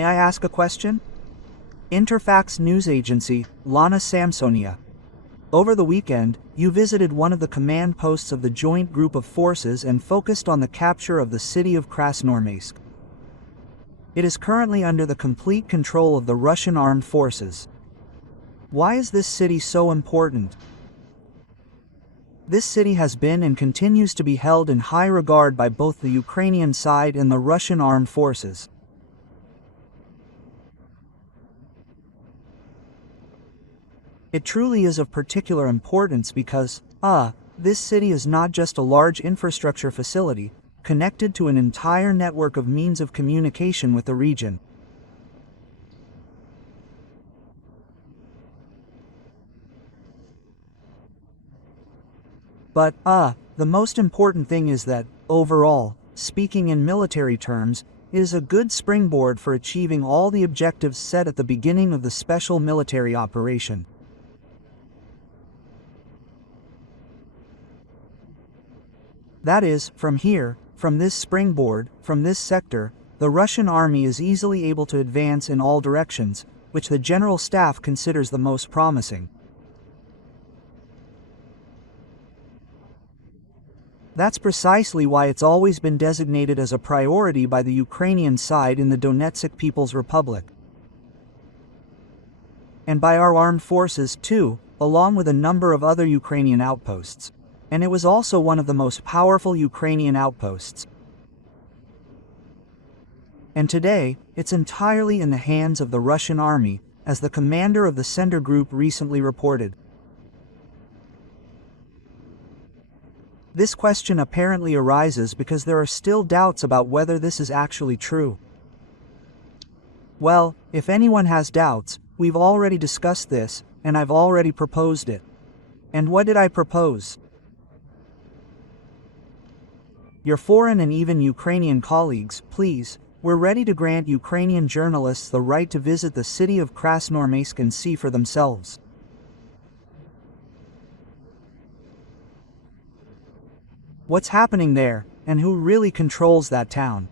May I ask a question? Interfax news agency, Lana Samsonia. Over the weekend, you visited one of the command posts of the joint group of forces and focused on the capture of the city of Krasnoarmeysk. It is currently under the complete control of the Russian armed forces. Why is this city so important? This city has been and continues to be held in high regard by both the Ukrainian side and the Russian armed forces. It truly is of particular importance because, this city is not just a large infrastructure facility, connected to an entire network of means of communication with the region. But, the most important thing is that, overall, speaking in military terms, it is a good springboard for achieving all the objectives set at the beginning of the special military operation. That is, from this springboard, from this sector, the Russian army is easily able to advance in all directions, which the General Staff considers the most promising. That's precisely why it's always been designated as a priority by the Ukrainian side in the Donetsk People's Republic. And by our armed forces too, along with a number of other Ukrainian outposts. And it was also one of the most powerful Ukrainian outposts. And today, it's entirely in the hands of the Russian army, as the commander of the Center Group recently reported. This question apparently arises because there are still doubts about whether this is actually true. Well, if anyone has doubts, we've already discussed this, and I've already proposed it. And what did I propose? Your foreign and even Ukrainian colleagues, please, we're ready to grant Ukrainian journalists the right to visit the city of Krasnoarmeysk and see for themselves. What's happening there, and who really controls that town?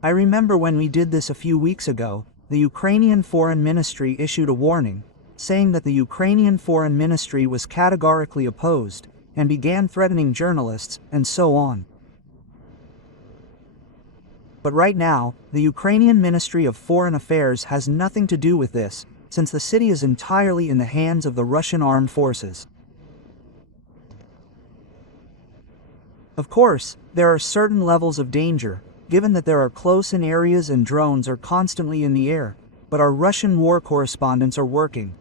I remember when we did this a few weeks ago, the Ukrainian Foreign Ministry issued a warning, saying that the Ukrainian Foreign Ministry was categorically opposed, and began threatening journalists, and so on. But right now, the Ukrainian Ministry of Foreign Affairs has nothing to do with this, since the city is entirely in the hands of the Russian armed forces. Of course, there are certain levels of danger, given that there are close-in areas and drones are constantly in the air, but our Russian war correspondents are working.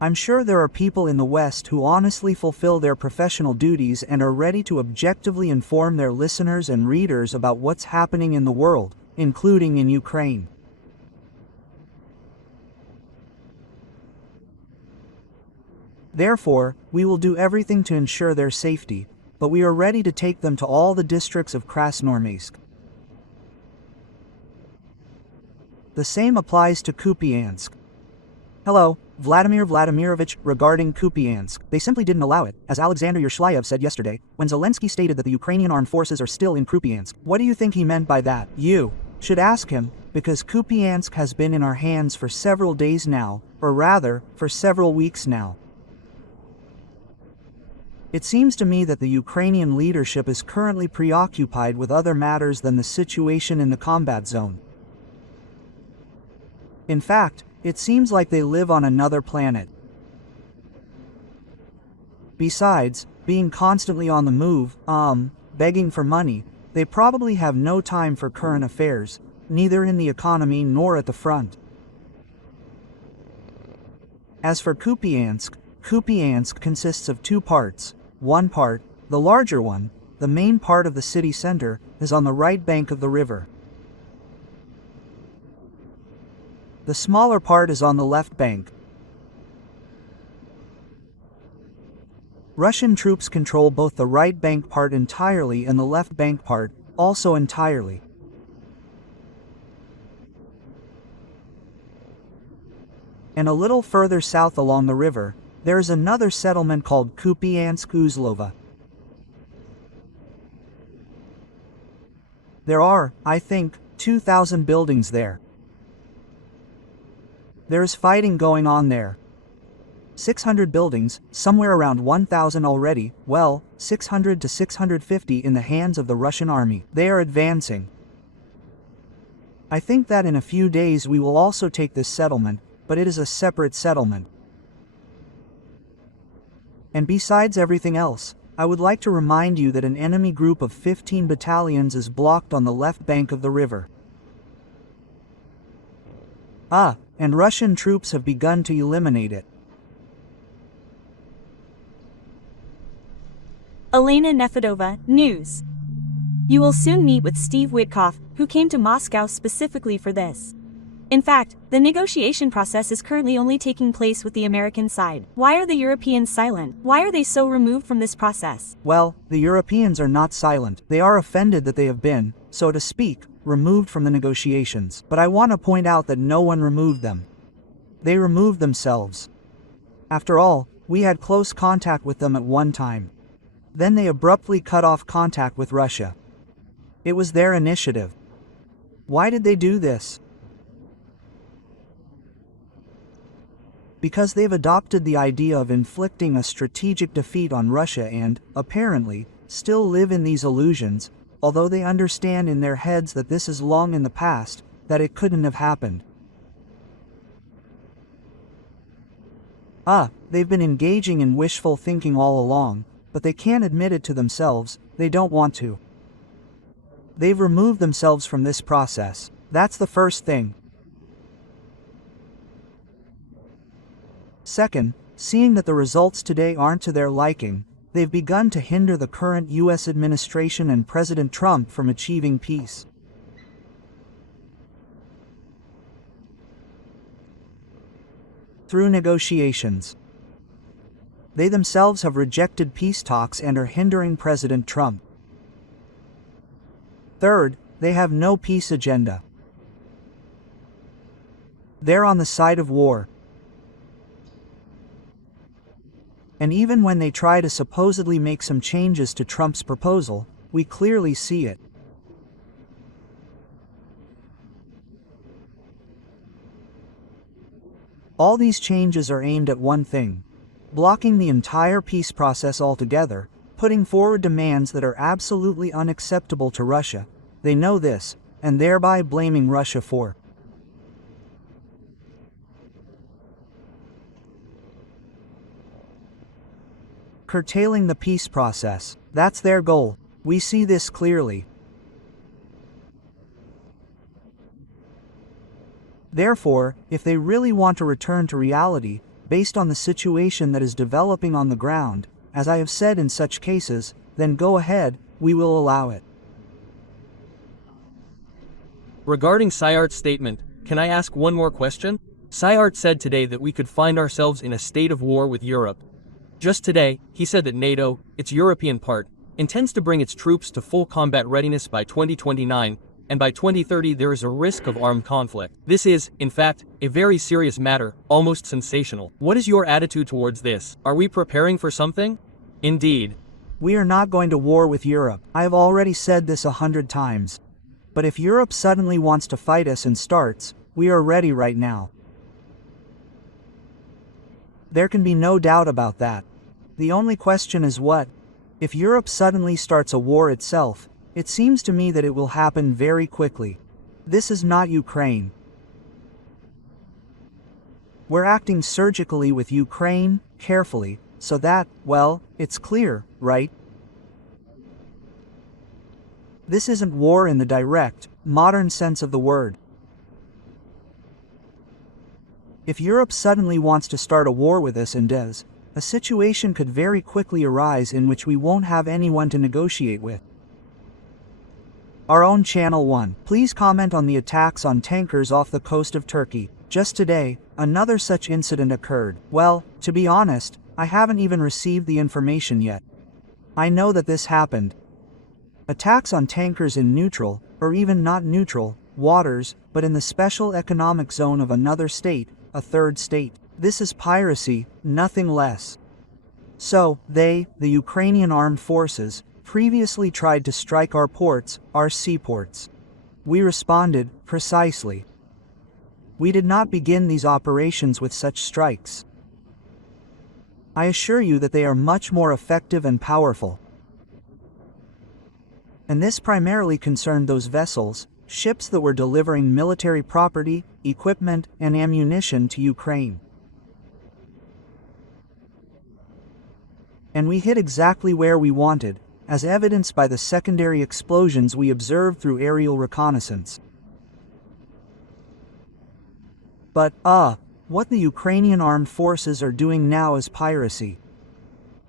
I'm sure there are people in the West who honestly fulfill their professional duties and are ready to objectively inform their listeners and readers about what's happening in the world, including in Ukraine. Therefore, we will do everything to ensure their safety, but we are ready to take them to all the districts of Krasnoarmeysk. The same applies to Kupyansk. Hello, Vladimir Vladimirovich, regarding Kupyansk, they simply didn't allow it, as Alexander Yershlyaev said yesterday, when Zelensky stated that the Ukrainian armed forces are still in Kupyansk. What do you think he meant by that? You should ask him, because Kupyansk has been in our hands for several days now, or rather, for several weeks now. It seems to me that the Ukrainian leadership is currently preoccupied with other matters than the situation in the combat zone. In fact, it seems like they live on another planet. Besides, being constantly on the move, begging for money, they probably have no time for current affairs, neither in the economy nor at the front. As for Kupyansk, Kupyansk consists of two parts. One part, the larger one, the main part of the city center, is on the right bank of the river. The smaller part is on the left bank. Russian troops control both the right bank part entirely and the left bank part, also entirely. And a little further south along the river, There is another settlement called Kupyansk Uzlova. There are, I think, 2,000 buildings there. There is fighting going on there. 600 buildings, somewhere around 1,000 already, well, 600 to 650 in the hands of the Russian army. They are advancing. I think that in a few days we will also take this settlement, but it is a separate settlement. And besides everything else, I would like to remind you that an enemy group of 15 battalions is blocked on the left bank of the river. And Russian troops have begun to eliminate it. Elena Nefedova, News. You will soon meet with Steve Witkoff, who came to Moscow specifically for this. In fact, the negotiation process is currently only taking place with the American side. Why are the Europeans silent? Why are they so removed from this process? Well, the Europeans are not silent. They are offended that they have been, so to speak, removed from the negotiations. But I want to point out that no one removed them. They removed themselves. After all, we had close contact with them at one time. Then they abruptly cut off contact with Russia. It was their initiative. Why did they do this? Because they've adopted the idea of inflicting a strategic defeat on Russia and, apparently, still live in these illusions, although they understand in their heads that this is long in the past, that it couldn't have happened. They've been engaging in wishful thinking all along, but they can't admit it to themselves, they don't want to. They've removed themselves from this process. That's the first thing. Second, seeing that the results today aren't to their liking, they've begun to hinder the current US administration and President Trump from achieving peace. Through negotiations. They themselves have rejected peace talks and are hindering President Trump. Third, they have no peace agenda. They're on the side of war. And even when they try to supposedly make some changes to Trump's proposal, we clearly see it. All these changes are aimed at one thing: blocking the entire peace process altogether, putting forward demands that are absolutely unacceptable to Russia. They know this, and thereby blaming Russia for curtailing the peace process. That's their goal. We see this clearly. Therefore, if they really want to return to reality, based on the situation that is developing on the ground, as I have said in such cases, then go ahead, we will allow it. Regarding Syart's statement, can I ask one more question? Syart said today that we could find ourselves in a state of war with Europe. Just today, he said that NATO, its European part, intends to bring its troops to full combat readiness by 2029, and by 2030 there is a risk of armed conflict. This is, in fact, a very serious matter, almost sensational. What is your attitude towards this? Are we preparing for something? Indeed. We are not going to war with Europe. I have already said this 100 times. But if Europe suddenly wants to fight us and starts, we are ready right now. There can be no doubt about that. The only question is what? If Europe suddenly starts a war itself, it seems to me that it will happen very quickly. This is not Ukraine. We're acting surgically with Ukraine, carefully, so that, well, it's clear, right? This isn't war in the direct, modern sense of the word. If Europe suddenly wants to start a war with us and does, a situation could very quickly arise in which we won't have anyone to negotiate with. Our own Channel 1. Please comment on the attacks on tankers off the coast of Turkey. Just today, another such incident occurred. Well, to be honest, I haven't even received the information yet. I know that this happened. Attacks on tankers in neutral, or even not neutral, waters, but in the special economic zone of another state, a third state. This is piracy, nothing less. So, they, the Ukrainian armed forces, previously tried to strike our ports, our seaports. We responded, precisely. We did not begin these operations with such strikes. I assure you that they are much more effective and powerful. And this primarily concerned those vessels, ships that were delivering military property, equipment, and ammunition to Ukraine. And we hit exactly where we wanted, as evidenced by the secondary explosions we observed through aerial reconnaissance. But, what the Ukrainian armed forces are doing now is piracy.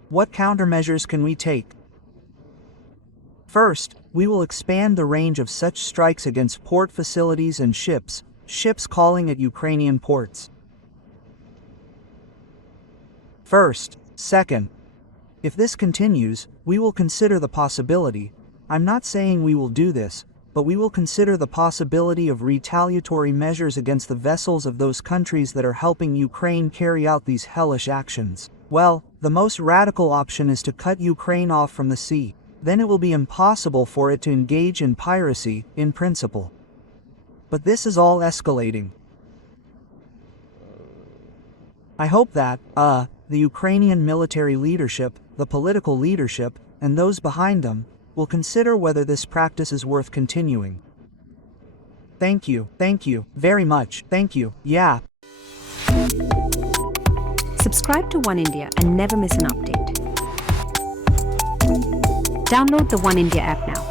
What countermeasures can we take? First, we will expand the range of such strikes against port facilities and ships calling at Ukrainian ports. Second, if this continues, we will consider the possibility, I'm not saying we will do this, but we will consider the possibility of retaliatory measures against the vessels of those countries that are helping Ukraine carry out these hellish actions. Well, the most radical option is to cut Ukraine off from the sea. Then it will be impossible for it to engage in piracy, in principle. But this is all escalating. I hope that, the Ukrainian military leadership, the political leadership, and those behind them, will consider whether this practice is worth continuing. Thank you very much, thank you, yeah. Subscribe to Oneindia and never miss an update. Download the Oneindia app now.